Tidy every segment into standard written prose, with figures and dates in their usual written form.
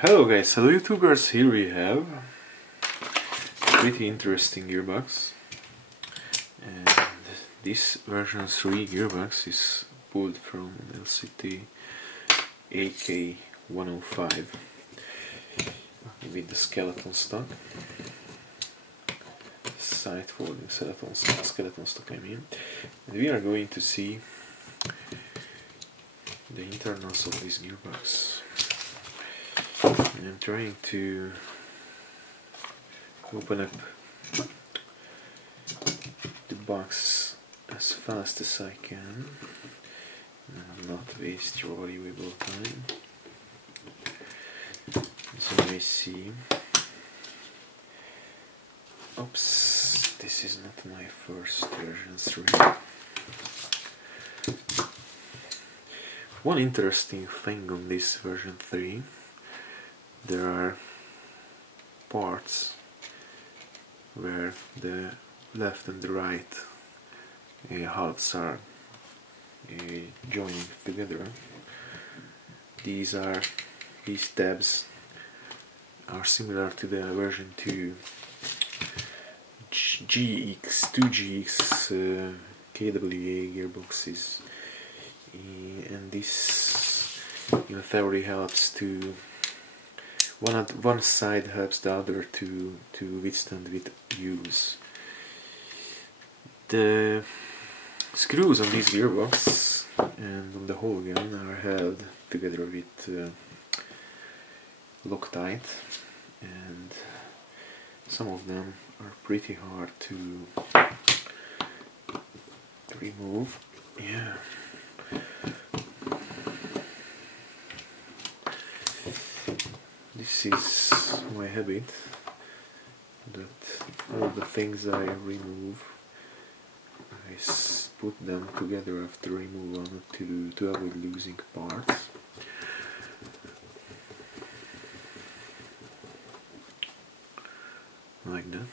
Hello guys, hello YouTubers, here we have a pretty interesting gearbox, and this version 3 gearbox is pulled from LCT AK105 with the skeleton stock, side folding skeleton stock I mean, and we are going to see the internals of this gearbox. And I'm trying to open up the box as fast as I can and not waste your valuable time. As you may see, oops, this is not my first version 3. One interesting thing on this version 3, there are parts where the left and the right halves are joining together. These tabs are similar to the version 2 2GX KWA gearboxes, and this in theory helps to one side helps the other to withstand with use. The screws on this gearbox and on the whole gun are held together with Loctite, and some of them are pretty hard to remove. Yeah. This is my habit, that all the things I remove, I put them together after removal to avoid losing parts. Like that.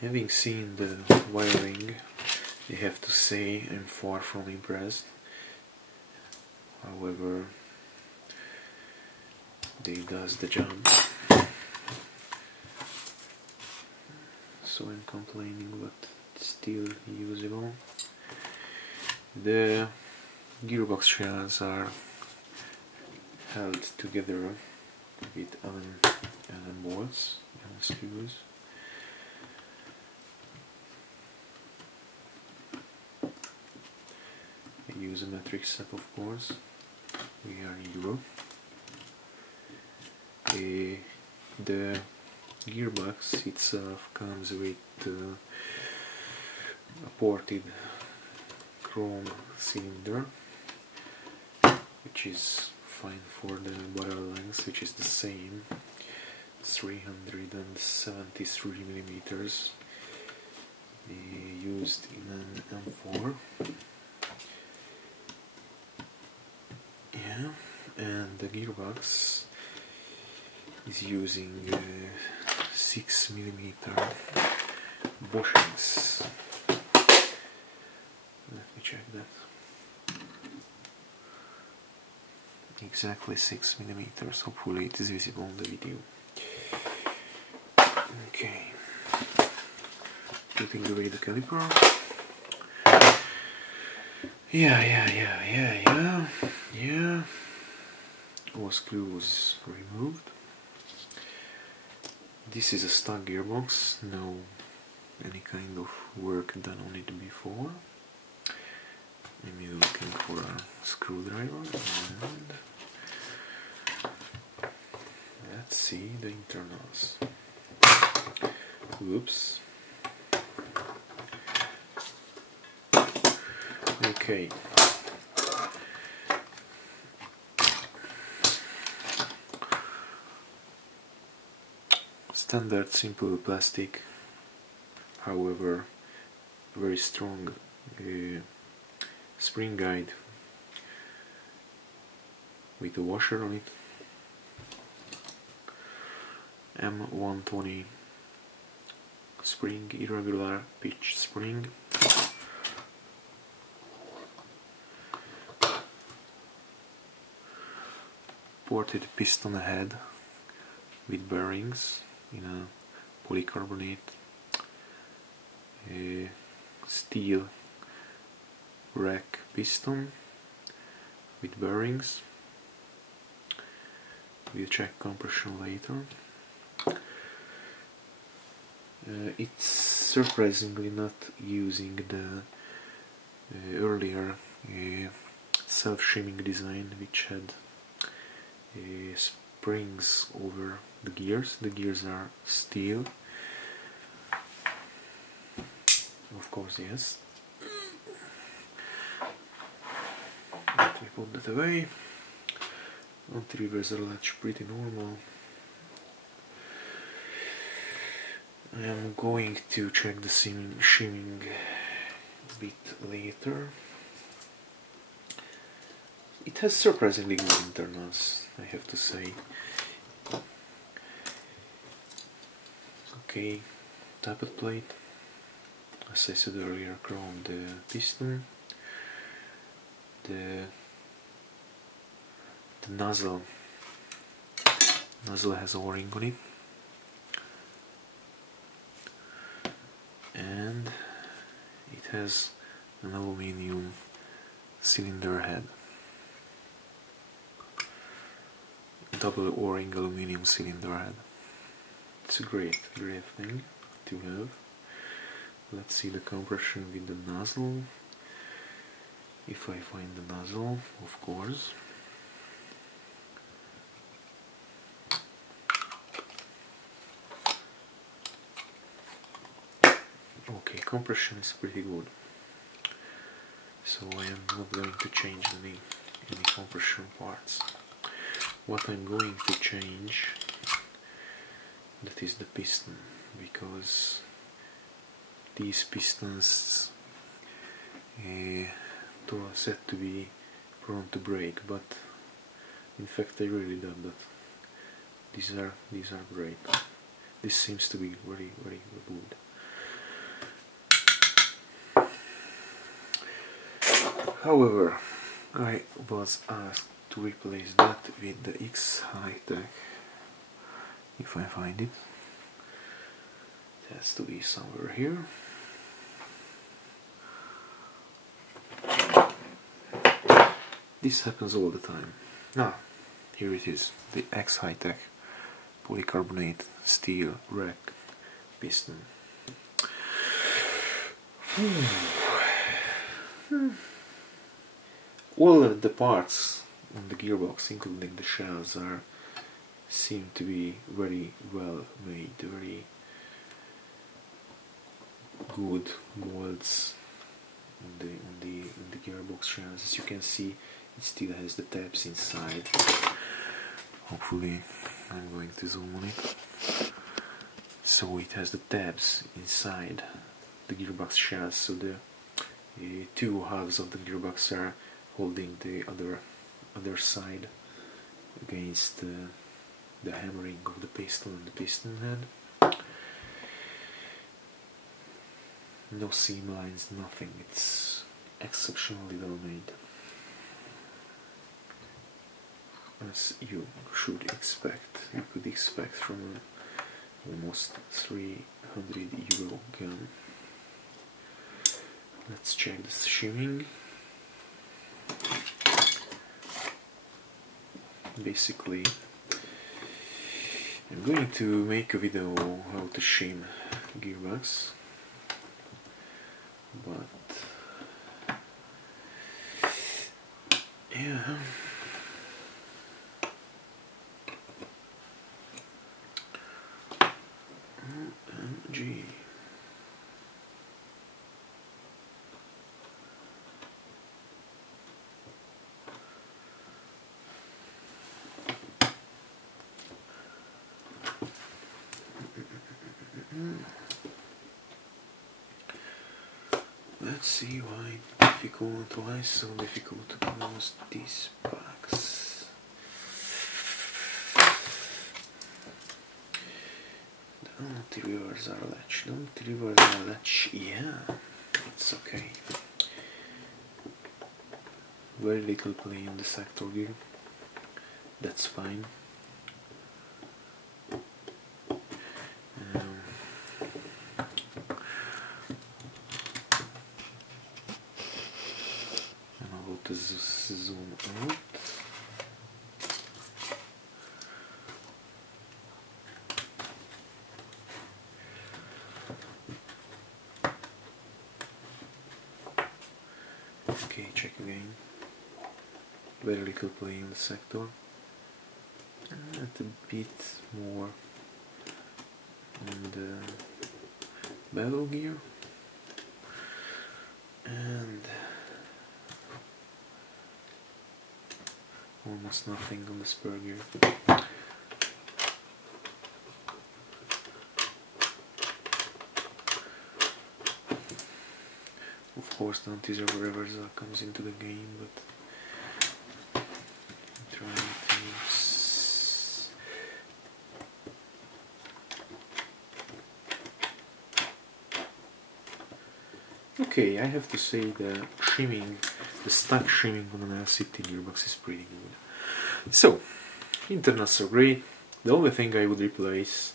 Having seen the wiring, I have to say I'm far from impressed. However, it does the job, so I'm complaining, but it's still usable. The gearbox shells are held together with Allen bolts and screws. I use a metric set, of course. We are in Europe. The gearbox itself comes with a ported chrome cylinder, which is fine for the barrel length, which is the same, 373 millimeters, used in an M4. Yeah, and the gearbox is using 6mm bushings. Let me check that. Exactly 6mm. Hopefully it is visible on the video. Okay, putting away the caliper. Yeah. All screws removed. This is a stock gearbox, no any kind of work done on it before. I'm looking for a screwdriver, and let's see the internals. Oops. Okay. Standard simple plastic, however very strong spring guide with a washer on it. M120 spring, irregular pitch spring. Ported piston head with bearings in a polycarbonate steel rack piston with bearings. We'll check compression later. It's surprisingly not using the earlier self-shimming design, which had springs over the gears. The gears are steel, of course, yes. Let me put that away. Anti-reversal latch pretty normal. I am going to check the shimming a bit later. It has surprisingly good internals, I have to say. Okay, tappet plate. As I said earlier, chromed piston. The nozzle has a O-ring on it, and it has an aluminium cylinder head, double O-ring aluminium cylinder head. It's a great thing to have. Let's see the compression with the nozzle, if I find the nozzle, of course. Okay, compression is pretty good, so I am not going to change any compression parts. What I'm going to change, that is the piston, because these pistons are said to be prone to break, but in fact I really doubt that. These are great. This seems to be very good. However, I was asked to replace that with the X-High-Tech, if I find it. It has to be somewhere here. This happens all the time. Ah, here it is, the X-High-Tech polycarbonate steel rack piston. All the parts on the gearbox, including the shells, seem to be very well made, very good molds on the gearbox shells. As you can see, it still has the tabs inside. Hopefully I'm going to zoom on it. So it has the tabs inside the gearbox shells, so the two halves of the gearbox are holding the other side against the hammering of the piston and the piston head. No seam lines, nothing. It's exceptionally well made, as you should expect. You could expect from an almost 300 euro gun. Let's check the shimming. Basically, I'm going to make a video how to shim gearbox, but yeah, OMG. Let's see why it's so difficult to close these packs. The Don't reverse our latch, don't reverse our latch, yeah, it's okay. Very little play in the sector gear, that's fine. I'm about to zoom out. Okay, check again. Very little play in the sector. And a bit more on the bevel gear. And almost nothing on the spur gear. Of course, don't use a reversal comes into the game, but try to. Okay, I have to say the shimming, the stack shimming on an LCT gearbox is pretty good. So, internals are great. The only thing I would replace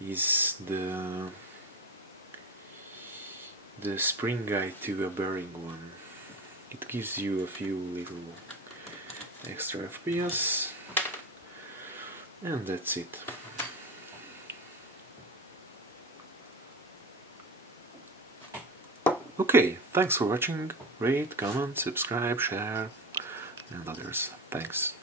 is the spring guide to a bearing one. It gives you a few little extra FPS, and that's it. Okay, thanks for watching. Rate, comment, subscribe, share, and others. Thanks.